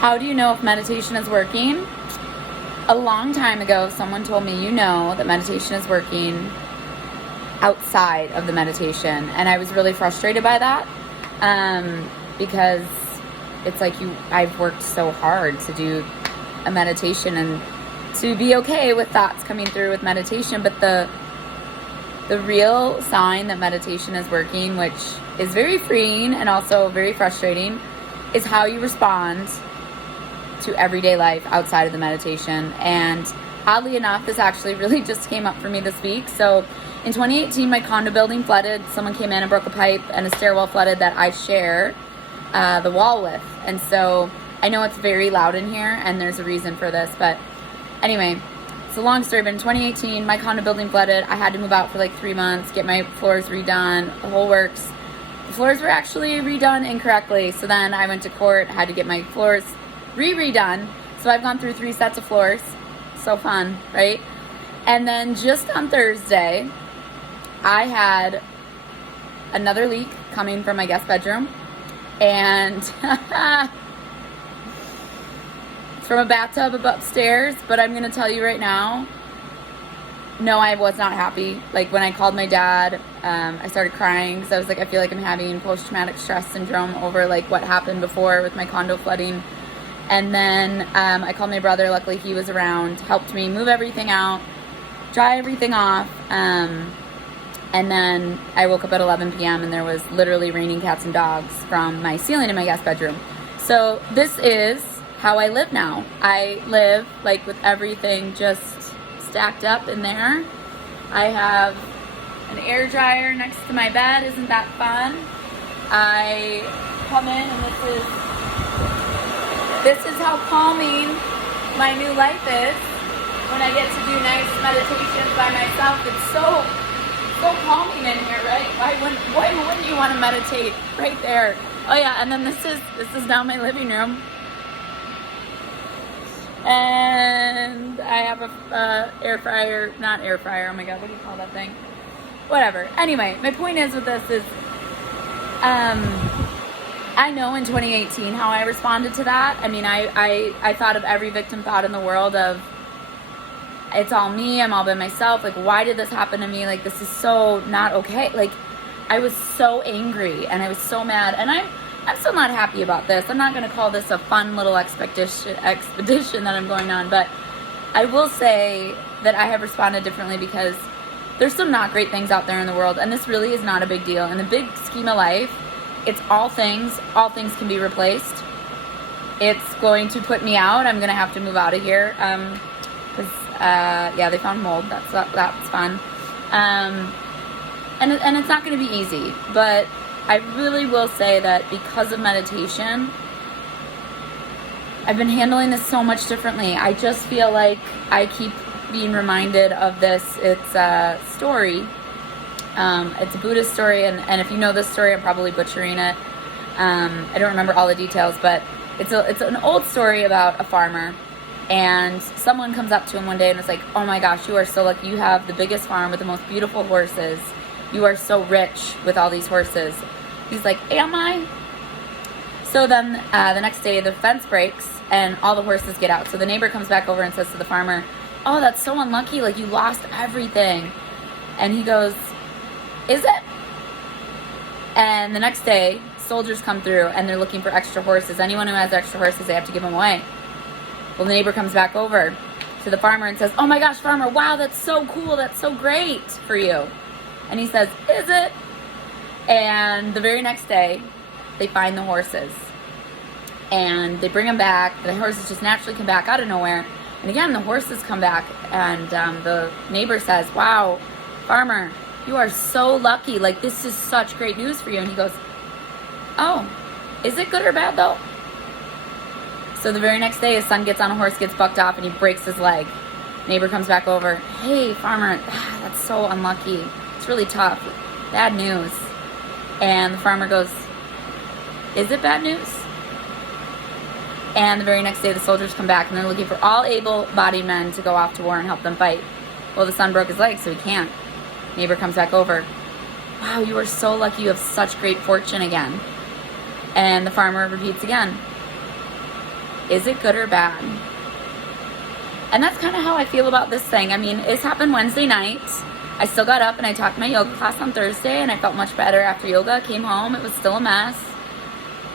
How do you know if meditation is working? A long time ago, someone told me, you know that meditation is working outside of the meditation. And I was really frustrated by that because it's like I've worked so hard to do a meditation and to be okay with thoughts coming through with meditation. But the real sign that meditation is working, which is very freeing and also very frustrating, is how you respond to everyday life outside of the meditation. And oddly enough, this actually really just came up for me this week. So in 2018, my condo building flooded. Someone came in and broke a pipe, and a stairwell flooded that I share the wall with. And so I know it's very loud in here, and there's a reason for this. But anyway, it's a long story, but in 2018, my condo building flooded. I had to move out for like 3 months, get my floors redone, the whole works. The floors were actually redone incorrectly. So then I went to court, had to get my floors redone. So I've gone through 3 sets of floors. So fun, right? And then just on Thursday, I had another leak coming from my guest bedroom. And it's from a bathtub upstairs. But I'm going to tell you right now, no, I was not happy. Like when I called my dad, I started crying because I was like, I feel like I'm having post-traumatic stress syndrome over like what happened before with my condo flooding. And then I called my brother. Luckily, he was around, helped me move everything out, dry everything off. And then I woke up at 11 p.m. and there was literally raining cats and dogs from my ceiling in my guest bedroom. So this is how I live now. I live like with everything just stacked up in there. I have an air dryer next to my bed. Isn't that fun? I come in and this is how calming my new life is when I get to do nice meditations by myself. It's so calming in here, right? Why wouldn't you want to meditate right there? Oh yeah, and then this is now my living room. And I have a air fryer, not air fryer, oh my god, what do you call that thing? Whatever. Anyway, my point is with this is I know in 2018 how I responded to that. I mean, I thought of every victim thought in the world of, it's all me, I'm all by myself. Like, why did this happen to me? Like, this is so not okay. Like, I was so angry and I was so mad. And I'm still not happy about this. I'm not going to call this a fun little expedition that I'm going on. But I will say that I have responded differently because there's some not great things out there in the world. And this really is not a big deal. In the big scheme of life, it's all things can be replaced. It's going to put me out. I'm going to have to move out of here. Because, they found mold. That's fun. And it's not going to be easy. But I really will say that because of meditation, I've been handling this so much differently. I just feel like I keep being reminded of this. It's a story. It's a Buddhist story, and if you know this story, I'm probably butchering it. I don't remember all the details, but it's an old story about a farmer, and someone comes up to him one day and is like, oh my gosh, you are so lucky. You have the biggest farm with the most beautiful horses. You are so rich with all these horses. He's like, am I? So then the next day the fence breaks and all the horses get out. So the neighbor comes back over and says to the farmer, oh, that's so unlucky. Like, you lost everything. And he goes, is it? And the next day, soldiers come through and they're looking for extra horses. Anyone who has extra horses, they have to give them away. Well, the neighbor comes back over to the farmer and says, oh my gosh, farmer, wow, that's so cool. That's so great for you. And he says, is it? And the very next day, they find the horses. And they bring them back. The horses just naturally come back out of nowhere. And again, the horses come back. And the neighbor says, wow, farmer, you are so lucky. Like, this is such great news for you. And he goes, oh, is it good or bad though? So the very next day, his son gets on a horse, gets bucked off, and he breaks his leg. Neighbor comes back over. Hey, farmer, that's so unlucky. It's really tough. Bad news. And the farmer goes, is it bad news? And the very next day, the soldiers come back, and they're looking for all able-bodied men to go off to war and help them fight. Well, the son broke his leg, so he can't. Neighbor comes back over. Wow, you are so lucky. You have such great fortune again. And the farmer repeats again. is it good or bad? And that's kind of how I feel about this thing. I mean, it's happened Wednesday night. I still got up and I taught my yoga class on Thursday, and I felt much better after yoga. Came home, it was still a mess.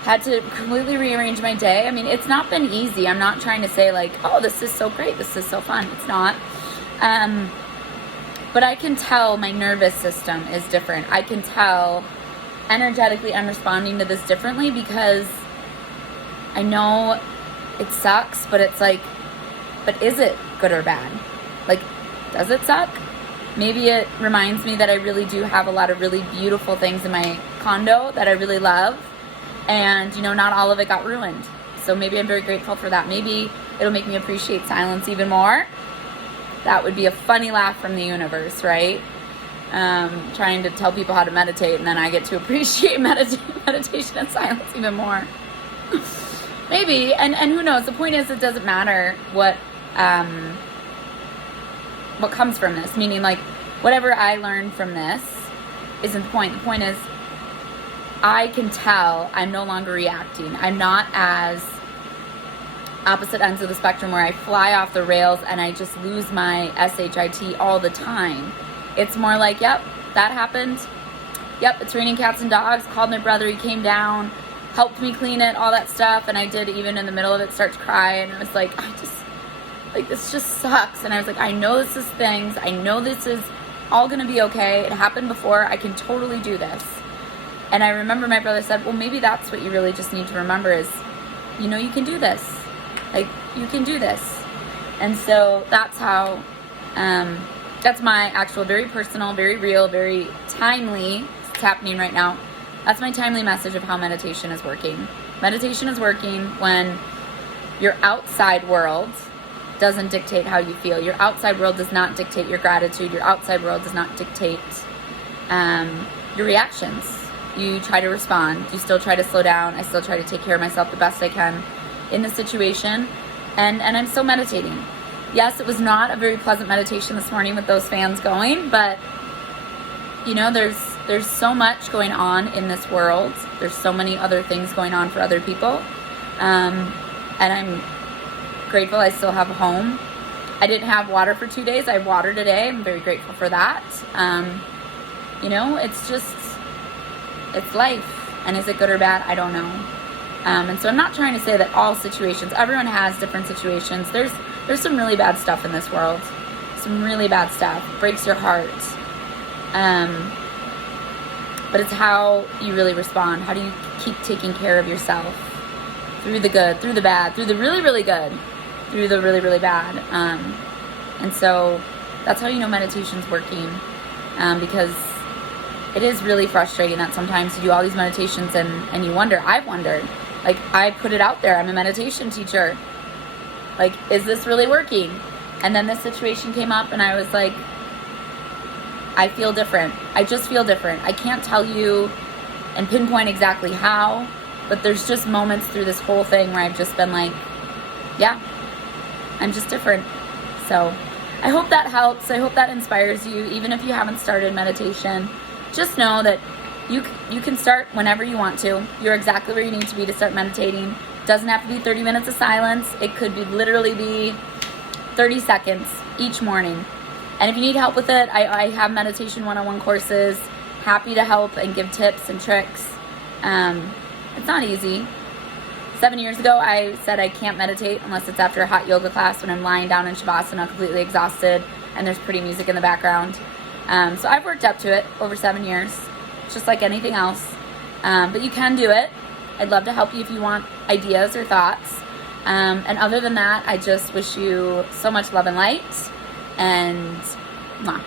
Had to completely rearrange my day. I mean, it's not been easy. I'm not trying to say like, oh, this is so great, this is so fun. It's not. But I can tell my nervous system is different. I can tell energetically I'm responding to this differently, because I know it sucks, but it's like, but is it good or bad? Like, does it suck? Maybe it reminds me that I really do have a lot of really beautiful things in my condo that I really love. And, you know, not all of it got ruined. So maybe I'm very grateful for that. Maybe it'll make me appreciate silence even more. That would be a funny laugh from the universe, right? Trying to tell people how to meditate, and then I get to appreciate meditation and silence even more. Maybe, and who knows? The point is, it doesn't matter what comes from this. Meaning, like, whatever I learn from this isn't the point. The point is, I can tell I'm no longer reacting. I'm not as opposite ends of the spectrum where I fly off the rails and I just lose my SHIT all the time. It's more like, yep, that happened. Yep, it's raining cats and dogs. Called my brother, he came down, helped me clean it, all that stuff. And I did, even in the middle of it, start to cry. And I was like, this just sucks. And I was like, I know this is things. I know this is all going to be okay. It happened before. I can totally do this. And I remember my brother said, well, maybe that's what you really just need to remember is, you know, you can do this. Like, you can do this. And so that's how, that's my actual very personal, very real, very timely, it's happening right now. That's my timely message of how meditation is working. Meditation is working when your outside world doesn't dictate how you feel. Your outside world does not dictate your gratitude. Your outside world does not dictate your reactions. You try to respond. You still try to slow down. I still try to take care of myself the best I can in the situation. And I'm still meditating. Yes, it was not a very pleasant meditation this morning with those fans going, but you know, there's so much going on in this world. There's so many other things going on for other people. And I'm grateful I still have a home. I didn't have water for 2 days. I have water today. I'm very grateful for that. You know, it's life. And is it good or bad? I don't know. And so I'm not trying to say that all situations, everyone has different situations. There's some really bad stuff in this world. Some really bad stuff. Breaks your heart. But it's how you really respond. How do you keep taking care of yourself? Through the good, through the bad, through the really, really good, through the really, really bad. And so that's how you know meditation's working. Because it is really frustrating that sometimes you do all these meditations and you wonder, I've wondered, like, I put it out there, I'm a meditation teacher. Like, is this really working? And then this situation came up and I was like, I feel different. I just feel different. I can't tell you and pinpoint exactly how, but there's just moments through this whole thing where I've just been like, yeah, I'm just different. So I hope that helps. I hope that inspires you. Even if you haven't started meditation, just know that you can start whenever you want to. You're exactly where you need to be to start meditating. It doesn't have to be 30 minutes of silence. It could be literally be 30 seconds each morning. And if you need help with it, I have meditation one-on-one courses. Happy to help and give tips and tricks. It's not easy. 7 years ago, I said I can't meditate unless it's after a hot yoga class when I'm lying down in Shavasana completely exhausted and there's pretty music in the background. So I've worked up to it over 7 years. It's just like anything else. But you can do it. I'd love to help you if you want ideas or thoughts. And other than that, I just wish you so much love and light. And mwah.